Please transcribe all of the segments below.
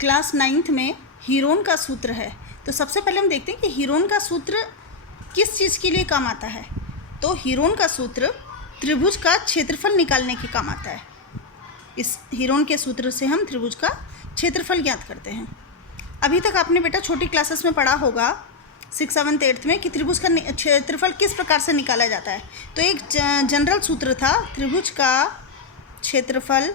Class 9th में Heron का सूत्र है। तो सबसे पहले हम देखते हैं कि हीरोन का सूत्र किस चीज़ के लिए काम आता है। तो हीरोन का सूत्र त्रिभुज का क्षेत्रफल निकालने के काम आता है। इस हीरोन के सूत्र से हम त्रिभुज का क्षेत्रफल ज्ञात करते हैं। अभी तक आपने बेटा छोटी क्लासेस में पढ़ा होगा 6th 7th 8th में कि त्रिभुज का क्षेत्रफल किस प्रकार से निकाला जाता है। तो एक जनरल सूत्र था, त्रिभुज का क्षेत्रफल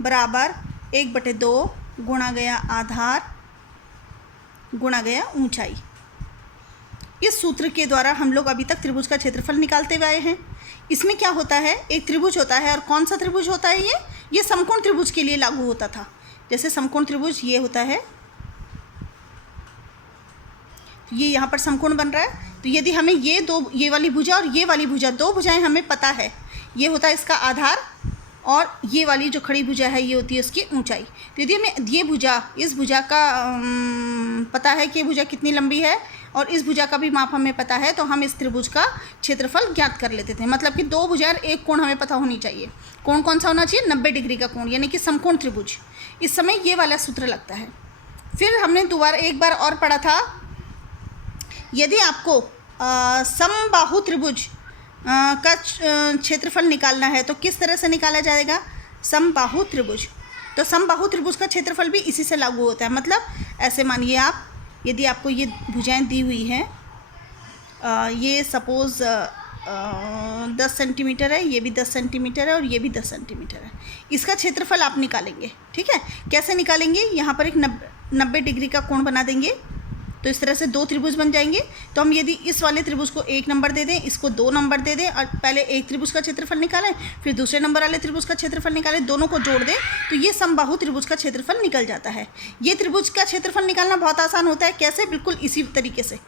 बराबर 1/2 गुणा गया आधार गुणा गया ऊंचाई। इस सूत्र के द्वारा हम लोग अभी तक त्रिभुज का क्षेत्रफल निकालते हुए आए हैं। इसमें क्या होता है, एक त्रिभुज होता है, और कौन सा त्रिभुज होता है ये समकोण त्रिभुज के लिए लागू होता था। जैसे समकोण त्रिभुज ये होता है, ये यहाँ पर समकोण बन रहा है। तो यदि हमें ये वाली भुजा और ये वाली भुजा, दो भुजाएं हमें पता है, ये होता है इसका आधार और ये वाली जो खड़ी भुजा है ये होती है उसकी ऊंचाई। तो यदि हमें ये भुजा, इस भुजा का पता है कि ये भुजा कितनी लंबी है और इस भुजा का भी माप हमें पता है, तो हम इस त्रिभुज का क्षेत्रफल ज्ञात कर लेते थे। मतलब कि दो भुजा और एक कोण हमें पता होनी चाहिए। कोण कौन सा होना चाहिए, 90 डिग्री का कोण, यानी कि समकोण त्रिभुज। इस समय ये वाला सूत्र लगता है। फिर हमने दोबारा एक बार और पढ़ा था, यदि आपको समबाहु त्रिभुज का क्षेत्रफल निकालना है तो किस तरह से निकाला जाएगा, समबाहु त्रिभुज। तो समबाहु त्रिभुज का क्षेत्रफल भी इसी से लागू होता है। मतलब ऐसे मानिए आप, यदि आपको ये भुजाएं दी हुई हैं, ये सपोज़ 10 सेंटीमीटर है, ये भी 10 सेंटीमीटर है और ये भी 10 सेंटीमीटर है, इसका क्षेत्रफल आप निकालेंगे। ठीक है, कैसे निकालेंगे, यहाँ पर एक 90 डिग्री का कोण बना देंगे, तो इस तरह से दो त्रिभुज बन जाएंगे। तो हम यदि इस वाले त्रिभुज को 1 नंबर दे दें, इसको 2 नंबर दे दें, और पहले एक त्रिभुज का क्षेत्रफल निकालें, फिर दूसरे नंबर वाले त्रिभुज का क्षेत्रफल निकालें, दोनों को जोड़ दें, तो ये समबाहु त्रिभुज का क्षेत्रफल निकल जाता है। ये त्रिभुज का क्षेत्रफल निकालना बहुत आसान होता है। कैसे, बिल्कुल इसी तरीके से।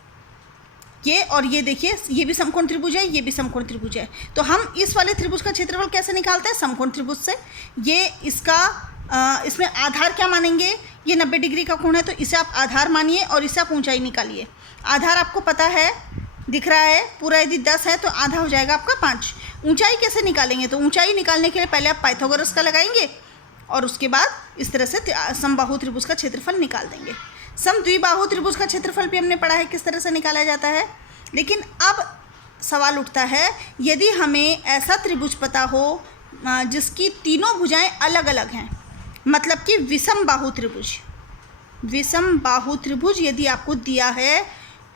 ये और ये देखिए, ये भी समकोण त्रिभुज है, ये भी समकोण त्रिभुज है। तो हम इस वाले त्रिभुज का क्षेत्रफल कैसे निकालते हैं, समकोण त्रिभुज से। ये इसमें आधार क्या मानेंगे, ये 90 डिग्री का कोण है, तो इसे आप आधार मानिए और इसे आप ऊंचाई निकालिए। आधार आपको पता है, दिख रहा है पूरा, यदि 10 है तो आधा हो जाएगा आपका 5। ऊंचाई कैसे निकालेंगे, तो ऊंचाई निकालने के लिए पहले आप पाइथागोरस का लगाएंगे और उसके बाद इस तरह से समबाहु त्रिभुज का क्षेत्रफल निकाल देंगे। समद्विबाहु त्रिभुज का क्षेत्रफल भी हमने पढ़ा है किस तरह से निकाला जाता है। लेकिन अब सवाल उठता है, यदि हमें ऐसा त्रिभुज पता हो जिसकी तीनों भुजाएं अलग अलग हैं, मतलब कि विषम बाहु त्रिभुज, विषम बाहु त्रिभुज यदि आपको दिया है,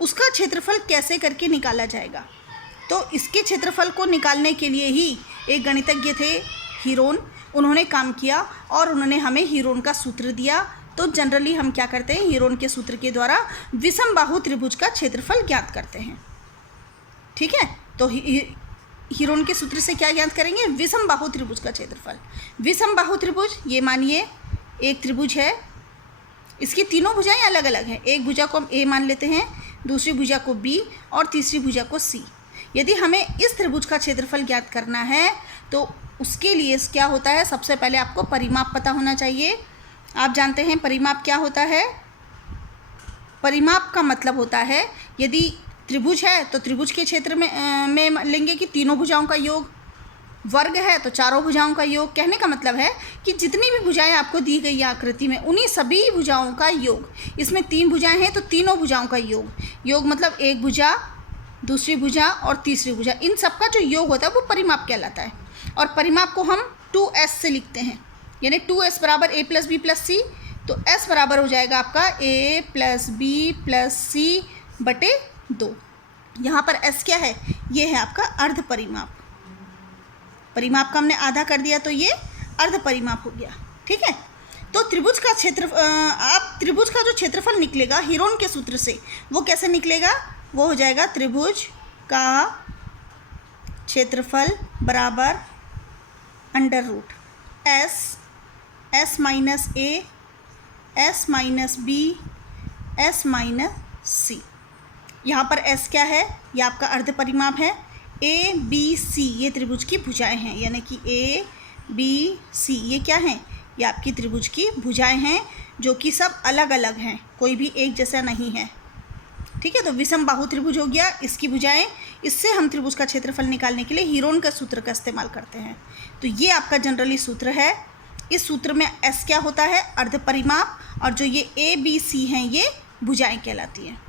उसका क्षेत्रफल कैसे करके निकाला जाएगा। तो इसके क्षेत्रफल को निकालने के लिए ही एक गणितज्ञ थे हीरोन, उन्होंने काम किया और उन्होंने हमें हीरोन का सूत्र दिया। तो जनरली हम क्या करते हैं, हीरोन के सूत्र के द्वारा विषम बाहु त्रिभुज का क्षेत्रफल ज्ञात करते हैं। ठीक है, तो हीरोन के सूत्र से क्या ज्ञात करेंगे, विषम बाहु त्रिभुज का क्षेत्रफल। विषम बाहु त्रिभुज, ये मानिए एक त्रिभुज है, इसकी तीनों भुजाएं अलग अलग हैं। एक भुजा को हम ए मान लेते हैं, दूसरी भुजा को बी और तीसरी भुजा को सी। यदि हमें इस त्रिभुज का क्षेत्रफल ज्ञात करना है तो उसके लिए क्या होता है, सबसे पहले आपको परिमाप पता होना चाहिए। आप जानते हैं परिमाप क्या होता है। परिमाप का मतलब होता है, यदि त्रिभुज है तो त्रिभुज के क्षेत्र में लेंगे कि तीनों भुजाओं का योग, वर्ग है तो चारों भुजाओं का योग। कहने का मतलब है कि जितनी भी भुजाएं आपको दी गई आकृति में, उन्हीं सभी भुजाओं का योग। इसमें 3 भुजाएं हैं तो तीनों भुजाओं का योग। योग मतलब एक भुजा, दूसरी भुजा और तीसरी भुजा, इन सब का जो योग होता है वो परिमाप कहलाता है। और परिमाप को हम 2s से लिखते हैं, यानी 2s बराबर a + b + c। तो s बराबर हो जाएगा आपका a + b + c बटे 2। यहाँ पर s क्या है, ये है आपका अर्ध परिमाप। परिमाप का हमने आधा कर दिया तो ये अर्ध परिमाप हो गया। ठीक है, तो त्रिभुज का त्रिभुज का जो क्षेत्रफल निकलेगा हीरोन के सूत्र से, वो कैसे निकलेगा, वो हो जाएगा त्रिभुज का क्षेत्रफल बराबर √s, s - a, s - b, s - c। यहाँ पर s क्या है, ये आपका अर्ध परिमाप है। a b c ये त्रिभुज की भुजाएं हैं, यानी कि a b c ये क्या हैं, ये आपकी त्रिभुज की भुजाएं हैं, जो कि सब अलग अलग हैं, कोई भी एक जैसा नहीं है। ठीक है, तो विषम बाहु त्रिभुज हो गया, इसकी भुजाएं। इससे हम त्रिभुज का क्षेत्रफल निकालने के लिए हीरोन का सूत्र का इस्तेमाल करते हैं। तो ये आपका जनरली सूत्र है। इस सूत्र में एस क्या होता है, अर्ध परिमाप, और जो ये ए बी सी हैं ये भुजाएं कहलाती हैं।